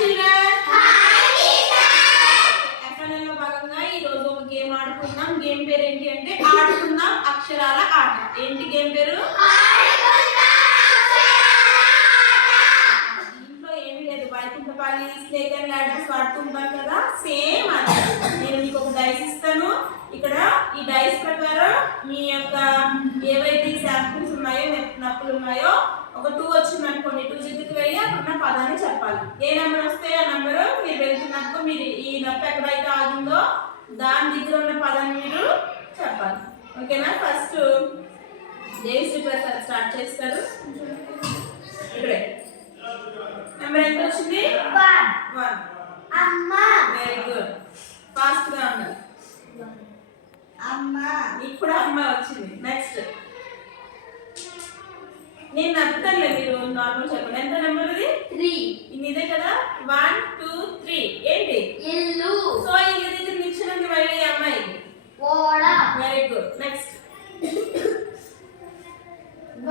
Children. FNL లో భాగంగా ఈ రోజు ఒక గేమ్ ఆడుకుందాం. గేమ్ పేరు ఏంటి అంటే ఆడుకుందాం అక్షరాల ఆట. ఏంటి గేమ్ పేరు? దీంట్లో ఏమీ లేదు. వైకుంఠపాళి స్నేక్ అండ్ లాడర్స్ ఆడుతుంటాం కదా, సేమ్ అది. నేను మీకు ఒక డైస్ ఇస్తాను. ఇక్కడ ఈ డైస్ ప్రకారం మీ యొక్క ఏవైతే శాంపిల్స్ ఉన్నాయో, నప్పులు ఉన్నాయో, ఒక 2 వచ్చింది అనుకోండి, 2 జిద్దుకు వెళ్ళి అక్కడ పదాన్ని చెప్పాలి. ఏ నెంబర్ వస్తే ఆ నెంబర్ మీరు వెళ్తున్నప్పుడు మీరు ఈ నప్పు ఎక్కడైతే ఆగిందో దాని దగ్గర ఉన్న పదాన్ని మీరు చెప్పాలి. ఓకేనా? ఫస్ట్ దేవిశ్రీ ప్రసాద్ స్టార్ట్ చేస్తారు. ఇక్కడే నెంబర్ ఎంత వచ్చింది? 1. అమ్మా. Very good. ఫాస్ట్ గా ఉన్నారు. అమ్మా. ఇప్పుడు అమ్మ వచ్చింది. నెక్స్ట్ నేను నవ్వుతానులే, మీరు నార్మల్ చెప్పండి. ఎంత నెంబర్ ఇది? 3. ఇదే కదా. 1 2 3 ఏంటి? ఇల్లు. సో ఇల్లు దగ్గర నిల్చున్నది మళ్ళీ అమ్మాయి. ఓడ. Very good. నెక్స్ట్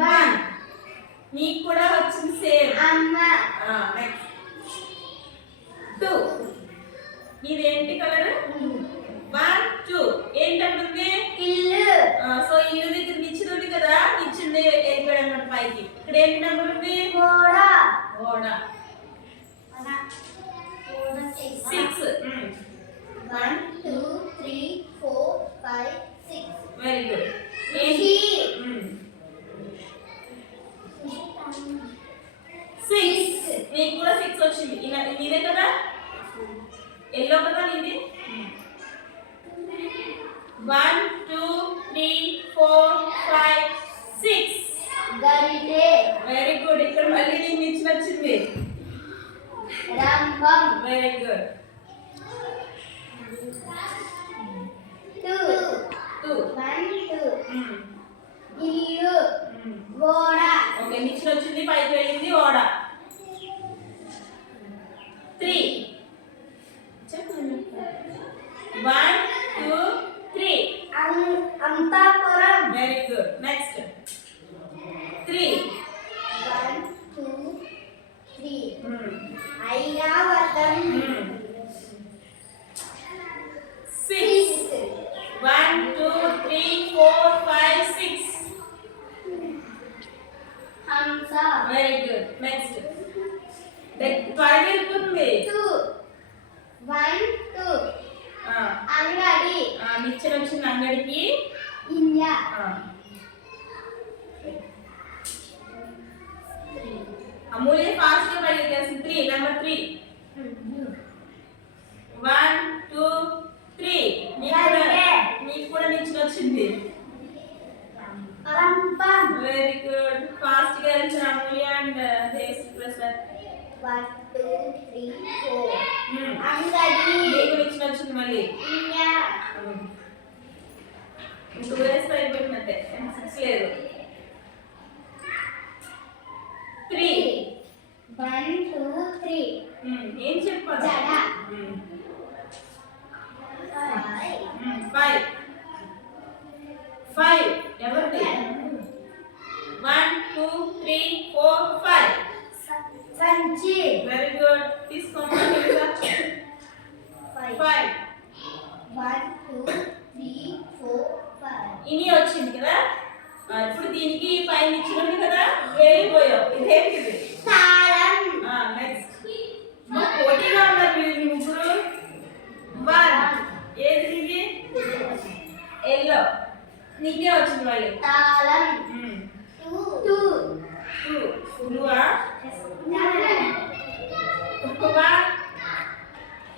1. నీకు కూడా వచ్చింది సేమ్. అమ్మ. నెక్స్ట్ 2. ఇదేంటి కలర్? 1 2 ఏంటంటుంది? ఇల్లు. సో ఇల్లు దగ్గర నిచ్చింది కదా, నిచ్చింది వెళ్ళిపోయాడు అన్నమాట పైకి. ఇక్కడ ఏంటి నెంబర్ ఉంది? ఓడ. ఓడ. 6. 1 2 3 4 5 6. Very good. ఖుషి. 6. నీకు కూడా 6 వచ్చింది. ఇదే కదా, ఎల్లో కదా నీది. 1 2 3 4 5 6. గరిటె. Very good. ఇక్కడ మళ్ళీ నీకు నిచ్చిన వచ్చింది. రంభం. Very good. 2 2. 1 2. ఇల్లు. ఓడ. ఓకే, నిచ్చిన వచ్చింది, పైకి వెళ్ళింది, ఓడ. 3. 1 2 3. అంతాపురం. Very good. నెక్స్ట్ 3. 1 2 3. ఐరావతం. 6. 1 2 3 4 5 6. హంస. Very good. నెక్స్ట్ త్వరగా వెళ్ళిపోతుంది. 2 1 2. అంగడి. నిచ్చెన వచ్చింది అంగడికి. ఇండియా. అమూల్య ఫాస్ట్ గా బయట చేసింది. 3. నెంబర్ 3. 1 2 3. నీకు కూడా నిచ్చెన వచ్చింది. రంపం. Very good. ఫాస్ట్ గా వెళ్ళిన అమూల్య అండ్ దేవిశ్రీ ప్రసాద్. 1 2 3 4. అంగడి. నీకు నిచ్చెన వచ్చింది మళ్ళీ. ఇండియా. 2 డేస్ అయిపోయినట్టే. 6 లేదు. 3. 1 2 3. ఏం చెప్పాలి? జడ. 5. 5 ఎవరిది? 1 2 3 4 5. సంచి. Very good. తీసుకోండి. 5. 1 2 3 4 5. ఇని వచ్చింది కదా. ఇప్పుడు దీనికి పైన ఇచ్చినది కదా, వెళ్ళిపోయావు. ఇదేంటిది? తాళం. నెక్స్ట్ పోటీగా ఉన్నారు మీరు ముగ్గురు. 1. ఏది ఇది? ఎల్లో. నీకే వచ్చింది మళ్ళీ. తాళం. 2 2. 2. 2ఆ? 1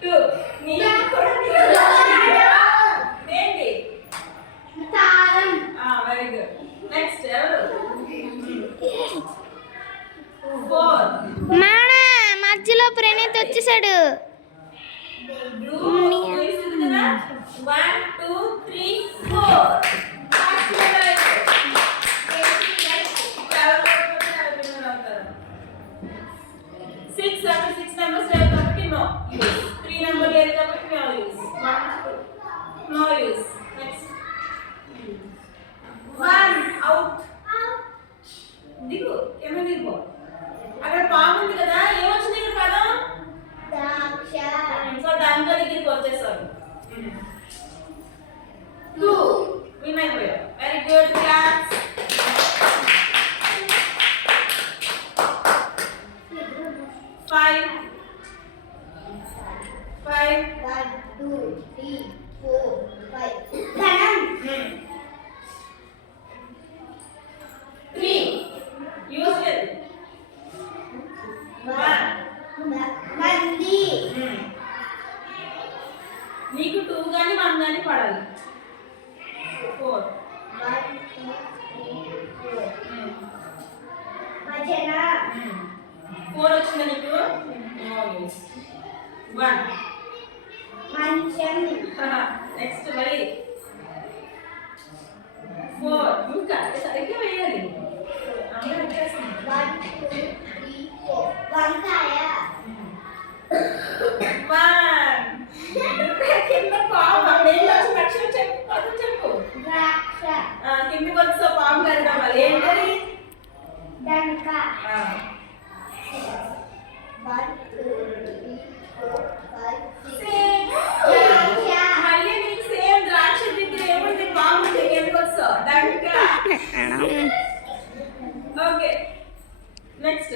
2. నీకు కూడా ఏంటి? తాళం. Very good. నెక్స్ట్ ఎవరు? 4. మధ్యలో ప్రణీత్ వచ్చేసాడు. బ్లూ వేసింది కదా. 1 2 3 4. 6 after 6 numbers లేదు కాబట్టి no use. 3 number లేదు కాబట్టి no use. 1 2 no use. Next 1 out. దిగు. కింద దిగు. అక్కడ పాము ఉంది కదా, ఏమొచ్చింది ఇక్కడ పదం? 2 విన్ అయిపోయావు. Very good class. ఫైవ్ 1, 2, 3, 4, 5. ధనం. 3 యూజ్ఫుల్. 1 నంది. నీకు 2 గాని 1 గాని పడాలి. 4 1, 2, 3, 4. భజన. 4 వచ్చిందా నీకు? 1 మంచం. నెక్స్ట్ మరి 4 ఇంకా సరిగ్గా వేయాలి. అందరూ వచ్చేసింది. 1, 2, 3, 4. వంకాయ. 1 కింద పాము అక్షరం చెప్పు, పదం చెప్పు. ద్రాక్ష. కిందకి వచ్చా పాము కట్టడం వల్ల ఏంటది? డంక. 1, 2, 3, 4, 5, 6. ద్రాక్ష. మళ్ళీ నీకు సేమ్ ద్రాక్ష దగ్గర ఏముంది? పాము ఉంది, కిందకి వచ్చా డంక. ఓకే నెక్స్ట్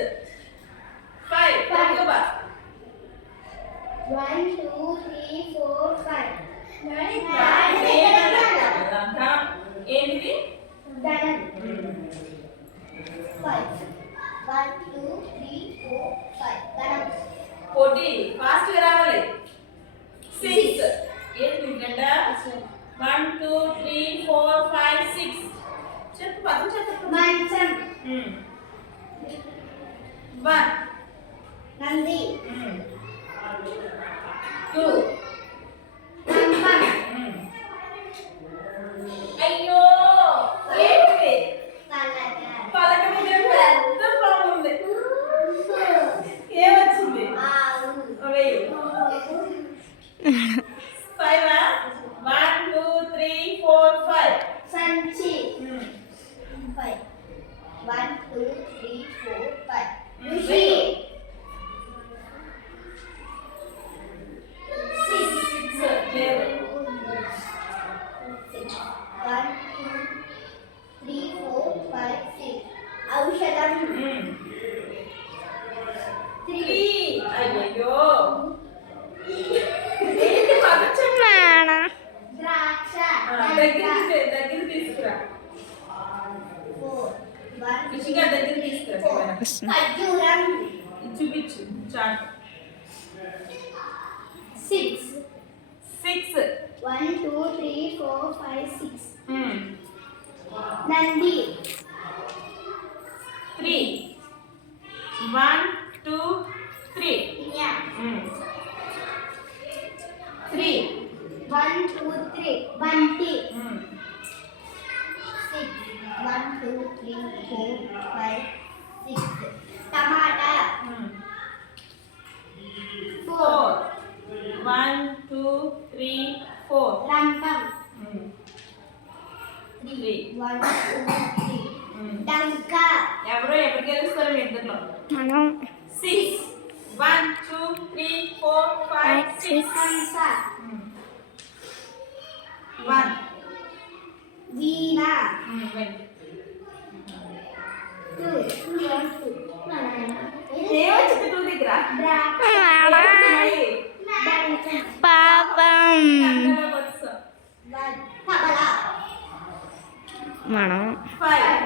5 తక్కువ. 1, 2, 3, 4, 5. ఏంటిది? ధనం. 5. 1, 2, 3, 4, 5. ధనం. 14 ఫాస్ట్ గా రావాలి. 6 ఏంటి గంట? 1 2 3 4 5 6 చెప్పు, పదం చెప్పు. మంచం. 1 నంది. 2 రంపం. అయ్యో ఏంటి? పలక. పలక మీద పెద్ద పాము ఉంది. ఏమొచ్చింది? ఆవు. వేయు. 5 1 2 3 4 5 సంచి. 5. 1, 2, 3, 4, 5. ఋషి. 6. 6 లేదు. 1, 2, 3, 4, 5, 6. ఔషధం. 3 అయ్యో ఏంటి పదం చెప్పు. ద్రాక్ష. దగ్గర తీసుకురా. 4. 1, రుచిగా దగ్గర తీసుకురా. ఖర్జూరం. చూపించు చాట్. 6. 6 1, 2, 3, 4, 5, 6. నంది. 3 1 2 3 Yeah. 3 1, 2, 3. బంతి. 6. 1, 2, 3, 4, 5, 6. టమాటా. 4. 1 2 3 4 రంపం. 3. 3 1, 2, 3. డంక. ఎవరో ఎప్పుడు గెలుస్తారు మీ ఇద్దరిలో? మనం 6 1 2 3 4 5 6 హంస. 1 వీణ. 2. ఏమొచ్చింది 2 దగ్గర? పాపం తబలా. మనం 5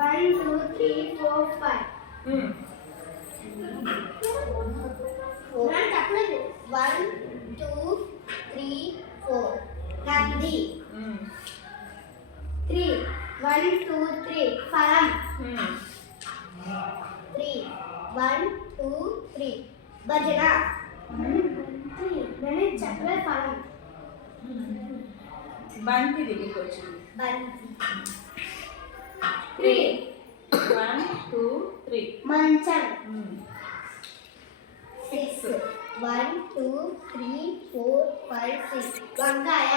1, 2, 3, 4, 5. 1, 2, 3, 4. నంది. 3. 1, 2, 3. ఫలం. 3. 1, 2, 3. భజన. నేను చెప్పలే ఫలం. బంతి దగ్గరికి వచ్చింది. బంతి. 3. 1 2 3 మంచం. 6. 1, 2, 3, 4, 5, 6. వంకాయ.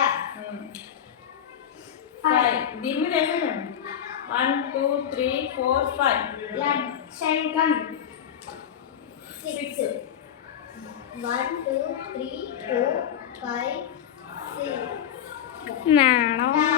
5 దీని మీద వేసేయండి. 1 2 3 4 5 శంఖం. 6. 1, 2, 3, 4, 5, 6. మేడం